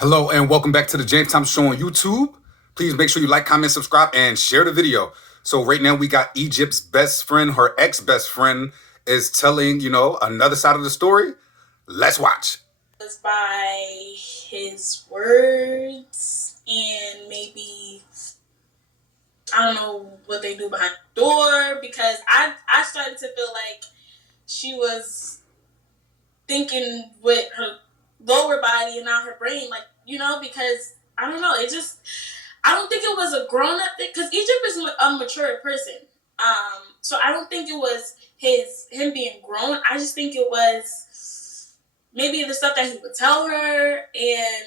Hello and welcome back to the James Thompson Show on YouTube. Please make sure you like, comment, subscribe, and share the video. So right now we got Egypt's best friend, her ex-best friend, is telling, another side of the story. Let's watch. By his words and maybe, I don't know what they do behind the door, because I started to feel like she was thinking with her lower body and not her brain, because I don't know, I don't think it was a grown-up thing, because Egypt is a mature person. So I don't think it was him being grown. I just think it was maybe the stuff that he would tell her and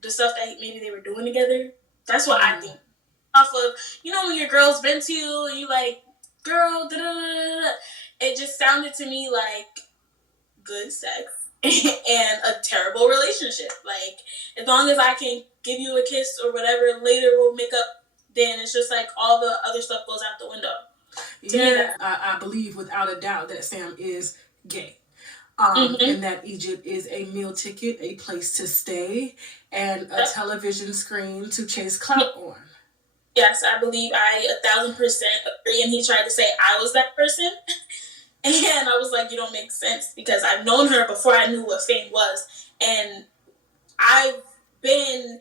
the stuff that maybe they were doing together. That's what I think. Off of, when your girls vent to you and you like, girl, da da da da. It just sounded to me like good sex and a terrible relationship. Like, as long as I can give you a kiss or whatever, later we'll make up, then it's just like all the other stuff goes out the window. I believe without a doubt that Sam is gay. And that Egypt is a meal ticket, a place to stay, and a television screen to chase clout on. Yes, I believe I 1,000% agree. And he tried to say I was that person. And I was like, you don't make sense, because I've known her before I knew what fame was. And I've been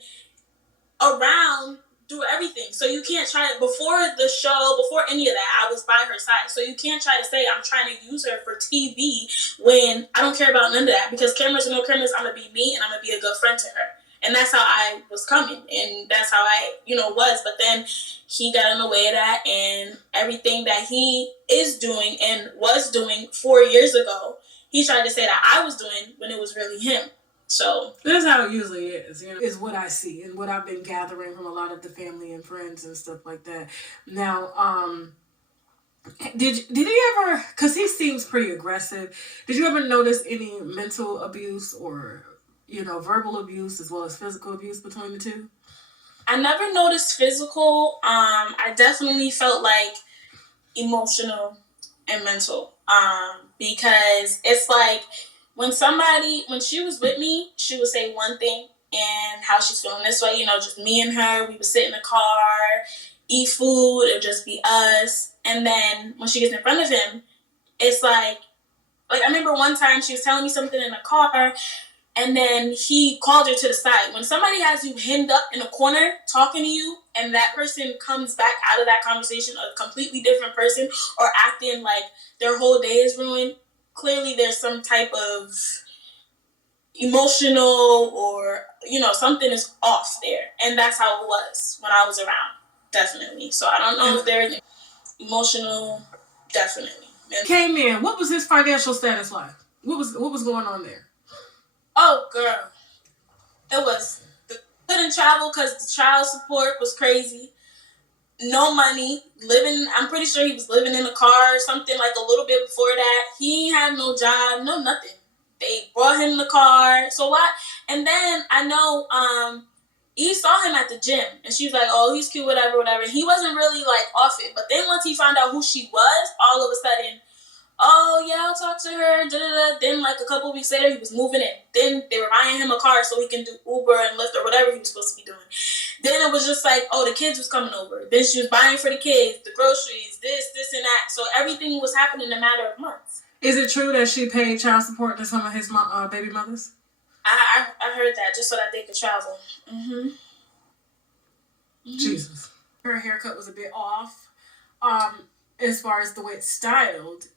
around through everything. So you can't try, before the show, before any of that, I was by her side. So you can't try to say I'm trying to use her for TV when I don't care about none of that. Because cameras or no cameras, I'm going to be me and I'm going to be a good friend to her. And that's how I was coming. And that's how I, was. But then he got in the way of that. And everything that he is doing and was doing 4 years ago, he tried to say that I was doing when it was really him. So that's how it usually is, is what I see and what I've been gathering from a lot of the family and friends and stuff like that. Now, did he ever, because he seems pretty aggressive, did you ever notice any mental abuse or, verbal abuse as well as physical abuse between the two? I never noticed physical. I definitely felt like emotional and mental, because it's like, when she was with me, she would say one thing and how she's feeling this way, just me and her, we would sit in the car, eat food, it would just be us. And then when she gets in front of him, it's like I remember one time she was telling me something in the car, and then he called her to the side. When somebody has you hemmed up in a corner talking to you, and that person comes back out of that conversation a completely different person or acting like their whole day is ruined, clearly there's some type of emotional or, something is off there. And that's how it was when I was around, definitely. So I don't know if there's emotional, definitely. Came in. What was his financial status like? What was going on there? Oh, girl. Couldn't travel because the child support was crazy. No money, I'm pretty sure he was living in a car or something like a little bit before that. He had no job, no nothing. They brought him the car. So what? And then I know he saw him at the gym and she was like, oh, he's cute, whatever. He wasn't really like off it. But then once he found out who she was, all of a sudden, oh yeah, I'll talk to her. Da-da-da. Then like a couple weeks later, he was moving in. Then they were buying him a car so he can do Uber and Lyft or whatever he was supposed to be doing. Then it was just like, oh, the kids was coming over. Then she was buying for the kids, the groceries, this and that. So everything was happening in a matter of months. Is it true that she paid child support to some of his baby mothers? I heard that, just so that they could travel. Mm-hmm. Jesus. Her haircut was a bit off. As far as the way it's styled,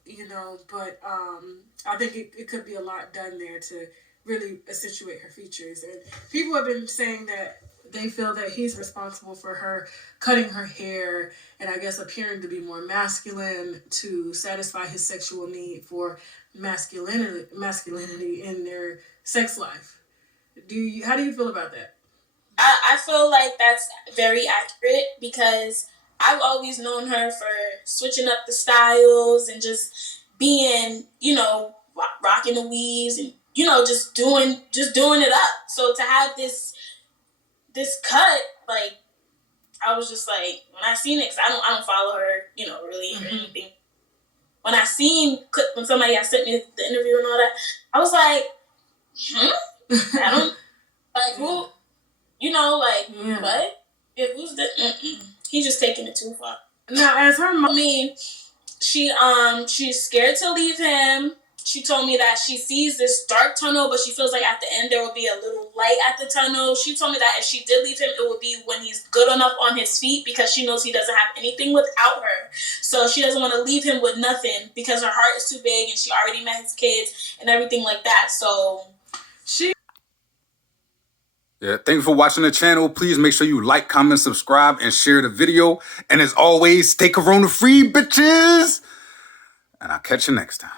but I think it could be a lot done there to really accentuate her features. And people have been saying that they feel that he's responsible for her cutting her hair and I guess appearing to be more masculine to satisfy his sexual need for masculinity in their sex life. How do you feel about that? I feel like that's very accurate, because I've always known her for switching up the styles and just being, rocking the weaves and, just doing it up. So to have this cut, like, I was just like, when I seen it, 'cause I don't follow her, really or anything. When I seen when somebody had sent me the interview and all that, I was like, I don't like who. He's just taking it too far. Now, as her mom, I mean, she's scared to leave him. She told me that she sees this dark tunnel, but she feels like at the end there will be a little light at the tunnel. She told me that if she did leave him, it would be when he's good enough on his feet, because she knows he doesn't have anything without her. So she doesn't want to leave him with nothing because her heart is too big and she already met his kids and everything like that. So yeah, thank you for watching the channel. Please make sure you like, comment, subscribe, and share the video. And as always, stay corona free, bitches. And I'll catch you next time.